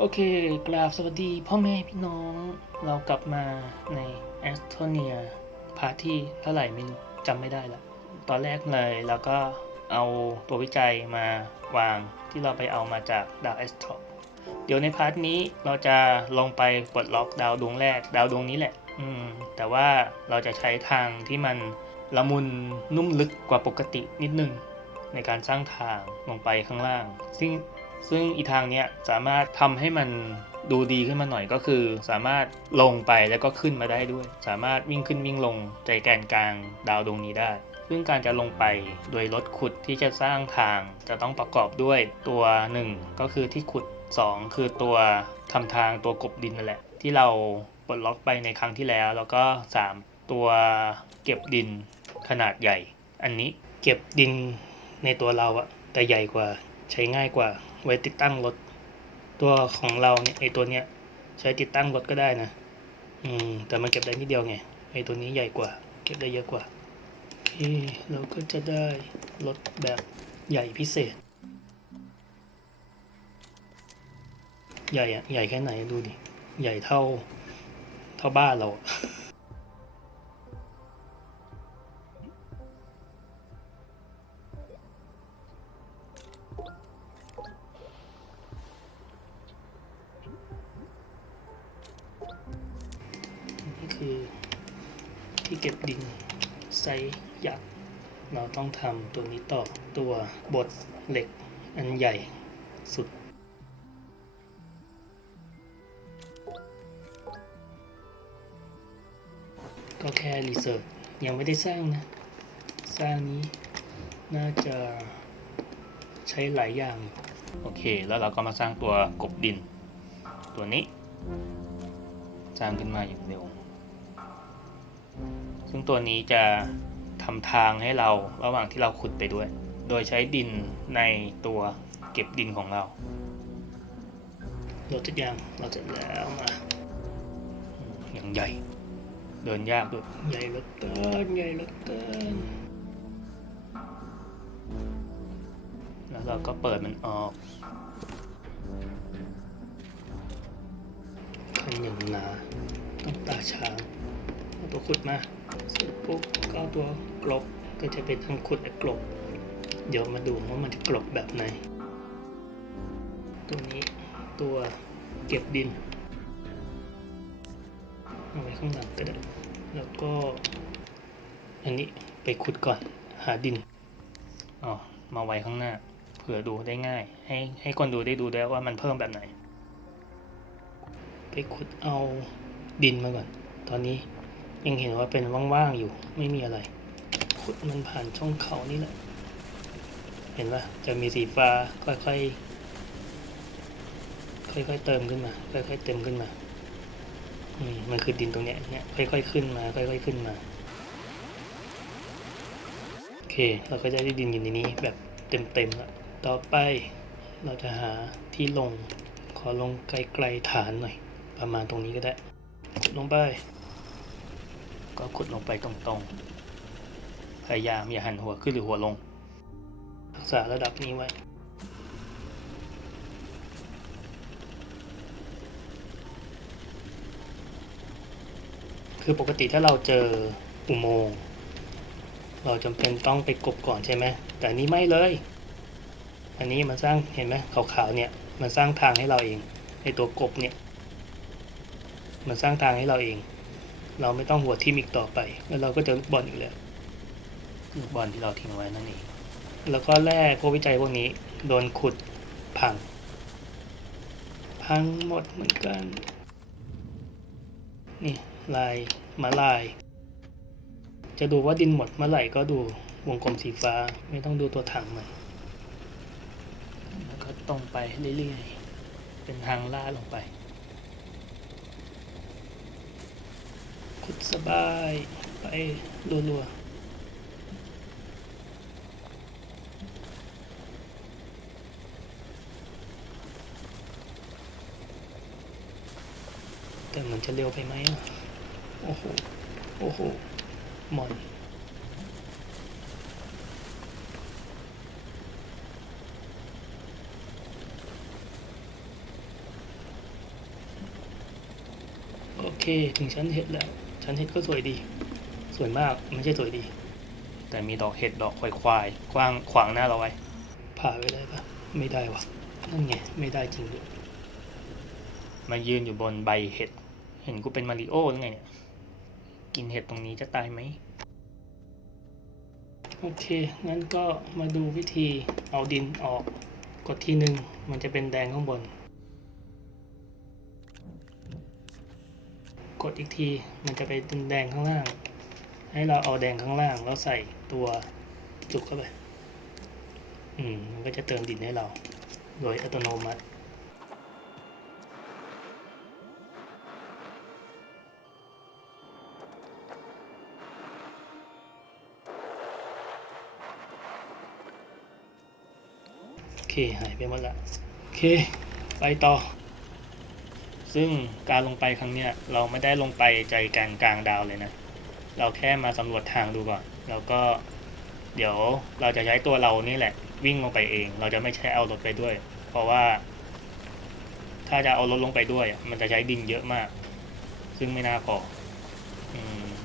โอเค กราบสวัสดีพ่อแม่พี่น้อง เรากลับมาในแอสโทเนียพาร์ทที่เท่าไหร่ไม่รู้จำไม่ได้ละ ตอนแรกเลยเราก็เอาตัววิจัยมาวางที่เราไปเอามาจากดาวแอสโตรเดี๋ยวในพาร์ทนี้เราจะลงไปปลดล็อกดาวดวงแรก ดาวดวงนี้แหละ อืม แต่ว่าเราจะใช้ทางที่มันละมุนนุ่มลึกกว่าปกตินิดนึง ในการสร้างทางลงไปข้างล่าง ซึ่ง ซึ่งอีทางเนี้ยสามารถทำให้มันดูดีขึ้นมาหน่อยก็คือ สามารถลงไปแล้วก็ขึ้นมาได้ด้วย สามารถวิ่งขึ้นวิ่งลงใจแกนกลางดาวดวงนี้ได้ ซึ่งการจะลงไปโดยรถขุดที่จะสร้างทางจะต้องประกอบด้วยตัว 1 ก็คือที่ขุด 2 คือตัวทำทางตัวกบดินนั่นแหละ ที่เราปลดล็อกไปในครั้งที่แล้ว แล้วก็ 3 ตัวเก็บดินขนาดใหญ่ อันนี้เก็บดินในตัวเราอะแต่ใหญ่กว่าใช้ง่ายกว่า ไว้ติดตั้งรถ ตัวของเราเนี่ยไอตัวเนี้ยใช้ติดตั้งรถก็ได้นะ อืม แต่มันเก็บได้นิดเดียวไง ไอตัวนี้ใหญ่กว่า เก็บได้เยอะกว่าโอเคเราก็จะได้รถแบบใหญ่พิเศษ ใหญ่อะใหญ่แค่ไหนดูดิ ใหญ่เท่า เท่าบ้านเรา เก็บดินไซยักษ์เราต้องทำตัวนี้ต่อตัวบดเหล็กอันใหญ่สุด ก็แค่รีเสิร์ชยังไม่ได้สร้างนะ สร้างนี้น่าจะใช้หลายอย่างอยู่โอเค แล้วเราก็มาสร้างตัวกบดิน ตัวนี้ สร้างขึ้นมาอย่างเร็ว ซึ่งตัวนี้จะทำทางให้เราระหว่างที่เราขุดไปด้วย โดยใช้ดินในตัวเก็บดินของเรารถทุกอย่างเราเสร็จแล้วมาอืมอย่างใหญ่ เดินยากด้วยใหญ่เหลือเกินใหญ่เหลือเกินแล้วเราก็เปิดมันออกคันอย่างหนาต้องตาช้างเอาตัวขุดมา เสร็จปุ๊บก็ตัวกลบก็จะเป็นทั้งขุดและกลบ เดี๋ยวมาดูว่ามันจะกลบแบบไหน ตัวนี้ตัวเก็บดินเอาไว้ข้างหลังก็ได้ แล้วก็ อันนี้ไปขุดก่อนหาดินอ๋อมาไว้ข้างหน้า เผื่อดูได้ง่าย ให้ให้คนดูได้ดูด้วว่ามันเพิ่มแบบไหน ไปขุดเอาดินมาก่อน ตอนนี้ ยังเห็นว่าเป็นว่างๆอยู่ไม่มีอะไรขุดมันผ่านช่องเขานี่แหละ เห็นปะจะมีสีฟ้าค่อยๆค่อยๆเติมขึ้นมา ค่อยๆเต็มขึ้นมาอืมมันคือดินตรงเนี้ยเนี่ยค่อยๆขึ้นมา ค่อยๆขึ้นมาโอเค เราก็จะได้ดินอยู่ในนี้แบบเต็มๆแล้วต่อไปเราจะหาที่ลงขอลงไกลๆฐานหน่อย ประมาณตรงนี้ก็ได้ลงไป ก็ขุดลงไปตรงๆ พยายามอย่าหันหัวขึ้นหรือหัวลงรักษาระดับนี้ไว้ คือปกติถ้าเราเจออุโมงค์เราจำเป็นต้องไปกบก่อนใช่ไหม แต่นนี้ไม่เลย อันนี้มันสร้างเห็นไหมขาวๆเนี่ย มันสร้างทางให้เราเองในตัวกบเนี่ย มันสร้างทางให้เราเอง เราไม่ต้องหัวทิ่มอีกต่อไป แล้วเราก็จะลูกบอลอีกแล้วลูกบอลที่เราทิ้งไว้นั่นเองแล้วก็แร่พวกวิจัยพวกนี้โดนขุดพัง พังหมดเหมือนกัน นี่ลายมาลาย จะดูว่าดินหมดเมื่อไหร่ก็ดูวงกลมสีฟ้าไม่ต้องดูตัวถังมันแล้วก็ตรงไปเรื่อยๆ เป็นทางลาดลงไป ขุด สบาย ไปรัวๆแต่เหมันจะเร็วไปไหมโอ้โห โอ้โหหมอนถึงชั้นเห็ดแล้ว ชั้นเห็ดก็สวยดี สวยมากไม่ใช่สวยดี แต่มีดอกเห็ดดอกควายควายกว้างขวางหน้าเราไว้ผ่าไปได้ปะไม่ได้วะนั่นไงไม่ได้จริงด้วยมายืนอยู่บนใบเห็ด เห็นกูเป็นมาริโอหรือไงเนี่ยกินเห็ดตรงนี้จะตายไหมโอเค งั้นก็มาดูวิธีเอาดินออก กดทีหนึ่งมันจะเป็นแดงข้างบน กดอีกที มันจะเป็นแดงข้างล่าง ให้เราเอาแดงข้างล่างแล้วใส่ตัวจุกเข้าไป อืม มันก็จะเติมดินให้เรา โดยอัตโนมัติโอเค หายไปหมดละ โอเค ไปต่อ ซึ่งการลงไปครั้งเนี้ยเราไม่ได้ลงไปใจกลางกลางดาวเลยนะ เราแค่มาสำรวจทางดูก่อน แล้วก็เดี๋ยวเราจะใช้ตัวเรานี่แหละ วิ่งลงไปเอง เราจะไม่ใช้เอารถไปด้วย เพราะว่า ถ้าจะเอารถลงไปด้วย มันจะใช้ดินเยอะมาก ซึ่งไม่น่าพออื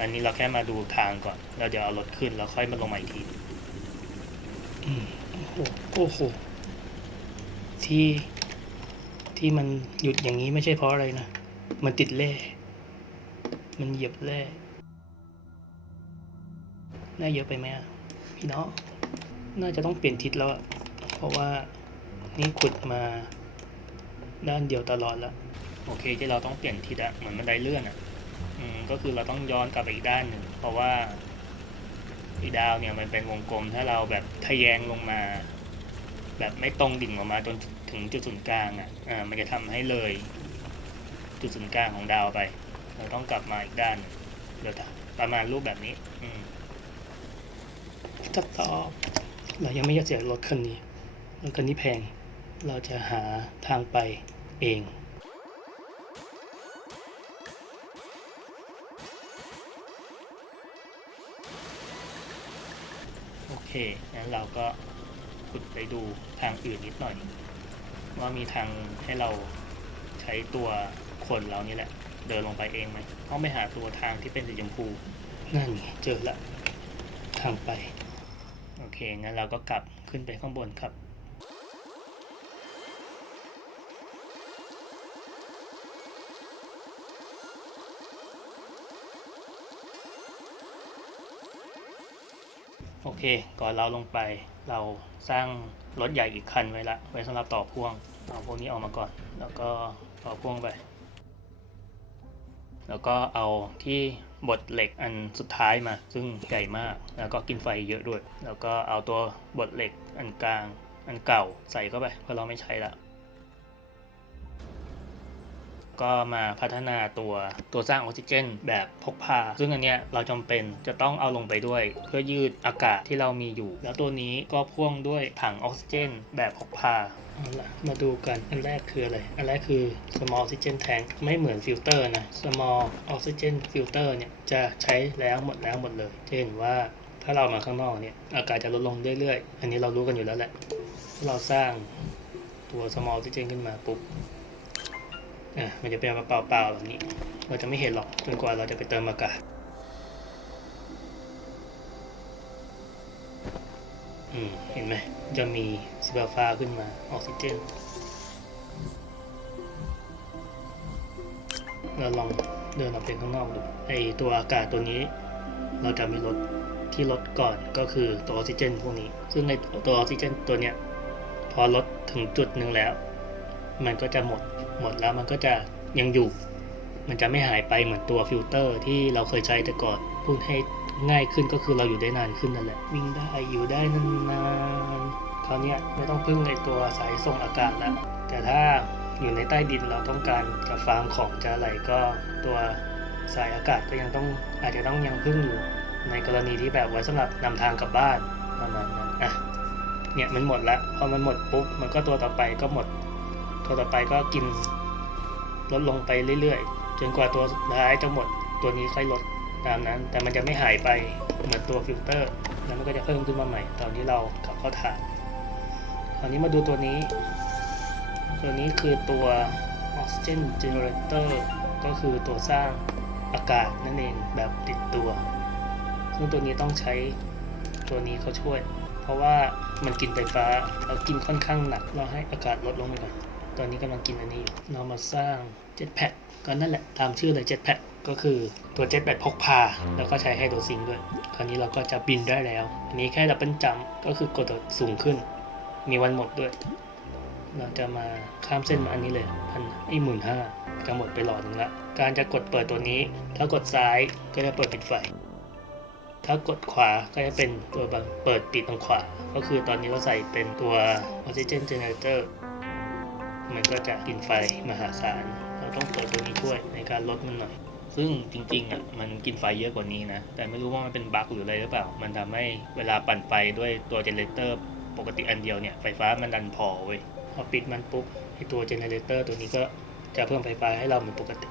อันนี้เราแค่มาดูทางก่อน แล้วเดี๋ยวเอารถขึ้นแล้วค่อยมาลงใหม่อีกทีโอ้โหโอ้โห ที่ ที่มันหยุดอย่างนี้ไม่ใช่เพราะอะไรนะ มันติดแร่ มันเหยียบแร่น่าเยอะไปไหมอะพี่น้อง น่าจะต้องเปลี่ยนทิศแล้วเพราะว่านี่ขุดมาด้านเดียวตลอดแล้ว โอเคที่เราต้องเปลี่ยนทิศอะเหมือนบันไดเลื่อนอะอืมก็คือเราต้องย้อนกลับไปอีกด้านหนึ่งเพราะว่าอีดาวเนี่ยมันเป็นวงกลมถ้าเราแบบทะแยงลงมา แบบไม่ตรงดิ่งออกมาจน ถึงจุดศูนย์กลางอะอ่ามันจะทำให้เลย จุดศูนย์กลางของดาวไป เราต้องกลับมาอีกด้านหนึ่งเดี๋ยวประมาณรูปแบบนี้ อืมจะต่อเรายังไม่อยากเสียรถคันนี้รถคันนี้แพง เราจะหาทางไปเองโอเคงั้นเราก็ขุดไปดูทางอื่นนิดหน่อย ว่ามีทางให้เราใช้ตัวคนเรานี่แหละ เดินลงไปเองไหมต้องไปหาตัวทางที่เป็นสีชมพูนั่นไงเจอละทางไป โอเค งั้นเราก็กลับขึ้นไปข้างบนครับโอเค ก่อนเราลงไปเราสร้าง รถใหญ่อีกคันไว้ละ ไว้สำหรับต่อพ่วง เอาพวกนี้ออกมาก่อน แล้วก็ต่อพ่วงไป แล้วก็เอาที่บดเหล็กอันสุดท้ายมา ซึ่งใหญ่มาก แล้วก็กินไฟเยอะด้วย แล้วก็เอาตัวบดเหล็กอันกลางอันเก่าใส่เข้าไปเพราะเราไม่ใช้ละ ก็มาพัฒนาตัวตัวสร้างออกซิเจน แบบพกพา ซึ่งอันเนี้ยเราจำเป็นจะต้องเอาลงไปด้วย เพื่อยืดอากาศที่เรามีอยู่ แล้วตัวนี้ก็พ่วงด้วยถังออกซิเจน แบบพกพาเอาละมาดูกันอันแรกคืออะไร อันแรกคือ small oxygen tank ไม่เหมือนฟิลเตอร์นะ small oxygen filter เนี่ยจะใช้แล้วหมดแล้วหมดเลยจะเห็นว่าถ้าเรามาข้างนอกเนี่ยอากาศจะลดลงเรื่อยๆ อันนี้เรารู้กันอยู่แล้วแหละ เราสร้างตัว small oxygen ขึ้นมาปุ๊บ อะมันจะเป็นมาเปล่าๆแบบนี้ เราจะไม่เห็นหรอกจนกว่าเราจะไปเติมอากาศอืมเห็นไหมจะมีสีฟ้าขึ้นมาออกซิเจน เราลองเดินออกไปข้างนอกดูไอตัวอากาศตัวนี้ เราจะมีลดที่ลดก่อนก็คือตัวออกซิเจนพวกนี้ ซึ่งในตัวออกซิเจนตัวเนี้ยพอลดถึงจุดหนึ่งแล้ว มันก็จะหมดหมดแล้วมันก็จะยังอยู่ มันจะไม่หายไปเหมือนตัวฟิลเตอร์ที่เราเคยใช้แต่ก่อนพูดให้ง่ายขึ้นก็คือเราอยู่ได้นานขึ้นนั่นแหละวิ่งได้อยู่ได้นานๆคราวนี้ไม่ต้องพึ่งในตัวสายส่งอากาศแล้วแต่ถ้าอยู่ในใต้ดินเราต้องการจะฟาร์มของจะอะไรก็ตัวสายอากาศก็ยังต้องอาจจะต้องยังพึ่งอยู่ในกรณีที่แบบไว้สำหรับนำทางกลับบ้านประมาณนั้นอะเนี่ยมันหมดแล้วพอมันหมดปุ๊บมันก็ตัวต่อไปก็หมด ตัวต่อไปก็กินลดลงไปเรื่อยๆ จนกว่าตัวสุดท้ายจะหมดตัวนี้ค่อยลดตามนั้น แต่มันจะไม่หายไปเหมือนตัวฟิลเตอร์ แล้วมันก็จะเพิ่มขึ้นมาใหม่ตอนที่เรากลับเข้าฐานคราวนี้มาดูตัวนี้ ตัวนี้คือตัว Oxygen Generator ก็คือตัวสร้างอากาศนั่นเองแบบติดตัว ซึ่งตัวนี้ต้องใช้ตัวนี้เขาช่วย เพราะว่ามันกินไฟฟ้าเรากินค่อนข้างหนักเราให้อากาศลดลงไปก่อน ตอนนี้กำลังกินอันนี้อยู่เรามาสร้างเจ็ตแพคก็นั่นแหละตามชื่อเลยเจ็ตแพคก็คือตัวเจ็ตแพคพกพา แล้วก็ใช้ไฮโดรซิงด้วย คราวนี้เราก็จะบินได้แล้ว อันนี้แค่ดับเบิลจัมก็คือกดสูงขึ้น มีวันหมดด้วย เราจะมาข้ามเส้นมาอันนี้เลยพันไอหมื่นห้าจะหมดไปหลอดนึงละ การจะกดเปิดตัวนี้ ถ้ากดซ้ายก็จะเปิดปิดไฟถ้ากดขวาก็จะเป็นตัวเปิดปิดตรงขวา ก็คือตอนนี้เราใส่เป็นตัว oxygen generator มันก็จะกินไฟมหาศาล เราต้องเปิดตัวนี้ช่วยในการลดมันหน่อย ซึ่งจริงๆอะมันกินไฟเยอะกว่านี้นะ แต่ไม่รู้ว่ามันเป็นบั๊กหรืออะไรหรือเปล่า มันทำให้เวลาปั่นไฟด้วยตัวเจเนเรเตอร์ปกติอันเดียวเนี่ยไฟฟ้ามันดันพอเว้ย พอปิดมันปุ๊บไอตัวเจเนเรเตอร์ตัวนี้ก็จะเพิ่มไฟฟ้าให้เราเหมือนปกติ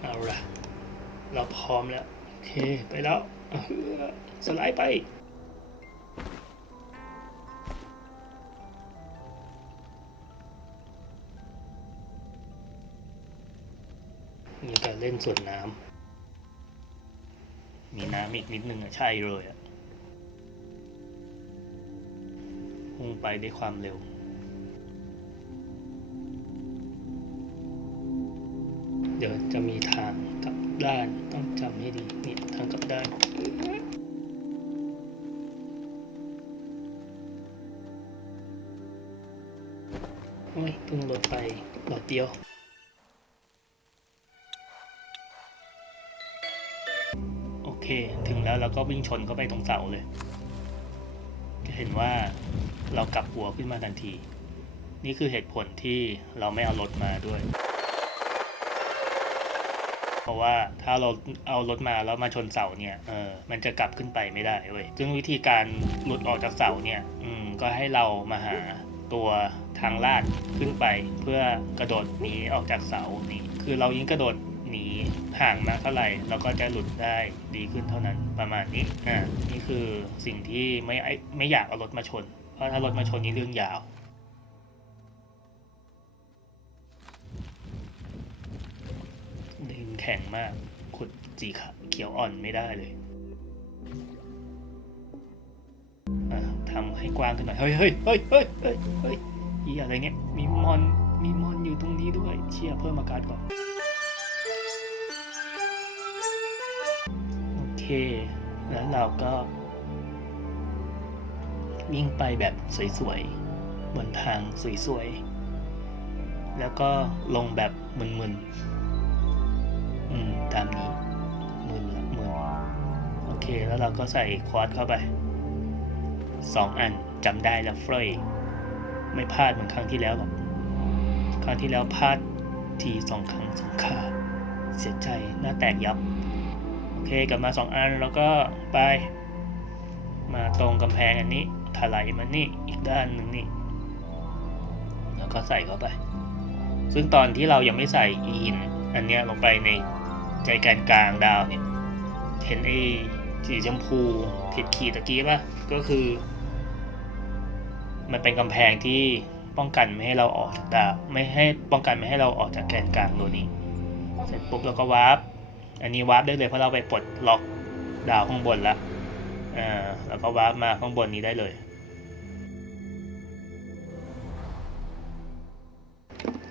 เอาละเราพร้อมแล้ว โอเค ไปแล้วสไลด์ไป เล่นส่วนน้ำ มีน้ำอีกนิดนึงอะใช่เลยอะพุ่งไปด้วยความเร็วเดี๋ยวจะมีทางกลับด้านต้องจำให้ดีนี่ทางกลับด้านโอ้ยเพิ่งลดไปหลอดเดียว เค ถึงแล้วเราก็วิ่งชนเข้าไปตรงเสาเลย จะเห็นว่าเรากลับหัวขึ้นมาทันที นี่คือเหตุผลที่เราไม่เอารถมาด้วย เพราะว่าถ้าเราเอารถมาแล้วมาชนเสาเนี่ย เออ มันจะกลับขึ้นไปไม่ได้เว้ย ซึ่งวิธีการหลุดออกจากเสาเนี่ย อืม ก็ให้เรามาหาตัวทางลาดขึ้นไป เพื่อกระโดดหนีออกจากเสานี่ คือเรายิ่งกระโดดหนี ห่างมาเท่าไหร่ เราก็จะหลุดได้ดีขึ้นเท่านั้นประมาณนี้อ่านี่คือสิ่งที่ไม่ไอ้ไม่อยากเอารถมาชน เพราะถ้ารถมาชนนี่เรื่องยาวดินแข็งมากขุดสีขาวเขียวอ่อนไม่ได้เลยอะทำให้กว้างขึ้นหน่อย เฮ้ยเฮ้ยเฮ้ยเฮ้ยเฮ้ยเฮ้ยอีอะไรเนี่ย มีมอน มีมอนอยู่ตรงนี้ด้วย เชียร์เพิ่มอากาศก่อน เค แล้วเราก็ วิ่งไปแบบสวยๆ บนทางสวยๆ แล้วก็ลงแบบมึนๆ อืม ตามนี้ มึนละมึนโอเค แล้วเราก็ใส่ควอดเข้าไปสองอันจำได้แล้วเฟรยไม่พลาดเหมือนครั้งที่แล้วหรอก ครั้งที่แล้วพลาดทีสองครั้งสองคราเสียใจหน้าแตกยับโอ เคกลับมาสองอันแล้วก็ไป มาตรงกำแพงอันนี้ถลายมานี่อีกด้านหนึ่งนี่แล้วก็ใส่เข้าไป ซึ่งตอนที่เรายังไม่ใส่อีหินอันเนี้ยลงไปในใจแกนกลางดาวเนี่ยเห็นไอ้สีชมพูผิดขีดตะกี้ป่ะก็คือ มันเป็นกำแพงที่ป้องกันไม่ให้เราออกจากดาว ไม่ให้ป้องกันไม่ให้เราออกจากแกนกลางตัวนี้ เสร็จปุ๊บเราก็วาร์ป อันนี้วาร์ปได้เลยเพราะเราไปปลดล็อกดาวข้างบนแล้วอ่าแล้วก็วาร์ปมาข้างบนนี้ได้เลย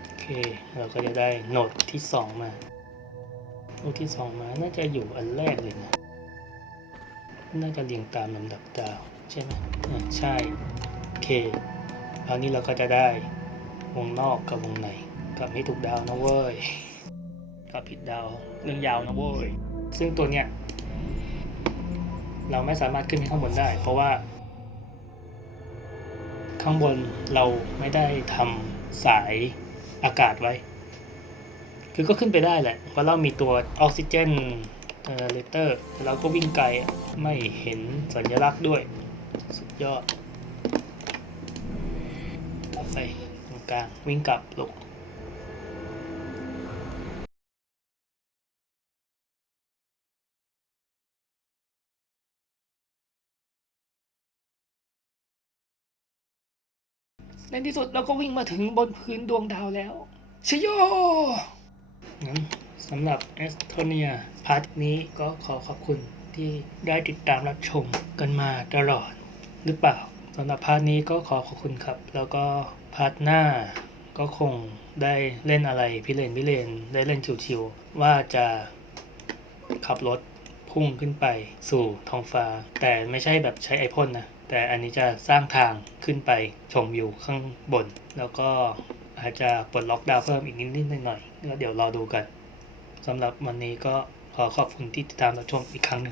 โอเค เราก็จะได้โหนดที่สองมาโนดที่สองมาน่าจะอยู่อันแรกเลยนะ น่าจะเรียงตามลำดับดาวใช่ไหมอ่าใช่ โอเคคราวนี้เราก็จะได้วงนอกกับวงในกับไม่ถูกดาวนะเว้ย กับผิดดาวเรื่องยาวนะเว้ยซึ่งตัวเนี้ยเราไม่สามารถขึ้นไปข้างบนได้ เพราะว่า ข้างบนเราไม่ได้ทำสายอากาศไว้ คือก็ขึ้นไปได้แหละเพราะเรามีตัวออกซิเจนเจเนเรเตอร์แต่เราก็วิ่งไกลไม่เห็นสัญลักษณ์ด้วย สุดยอดไปตรงกลางวิ่งกลับลง ในที่สุดเราก็วิ่งมาถึงบนพื้นดวงดาวแล้วชโยงั้นสำหรับเอสโตเนียพาร์ทนี้ก็ขอขอบคุณที่ได้ติดตามรับชมกันมาตลอดหรือเปล่าสำหรับพาร์ทนี้ก็ขอขอบคุณครับ แล้วก็พาร์ทหน้าก็คงได้เล่นอะไรพิเรนพิเรนได้เล่นชิวๆว่าจะขับรถพุ่งขึ้นไปสู่ท้องฟ้า แต่ไม่ใช่แบบใช้ไอพ่นนะ แต่อันนี้จะสร้างทางขึ้นไปชมวิวข้างบน แล้วก็อาจจะปลดล็อกดาวน์เพิ่มอีกนิดๆหน่อยๆแล้วเดี๋ยวรอดูกันสำหรับวันนี้ก็ขอขอบคุณที่ติดตามรับชมอีกครั้งหนึ่ง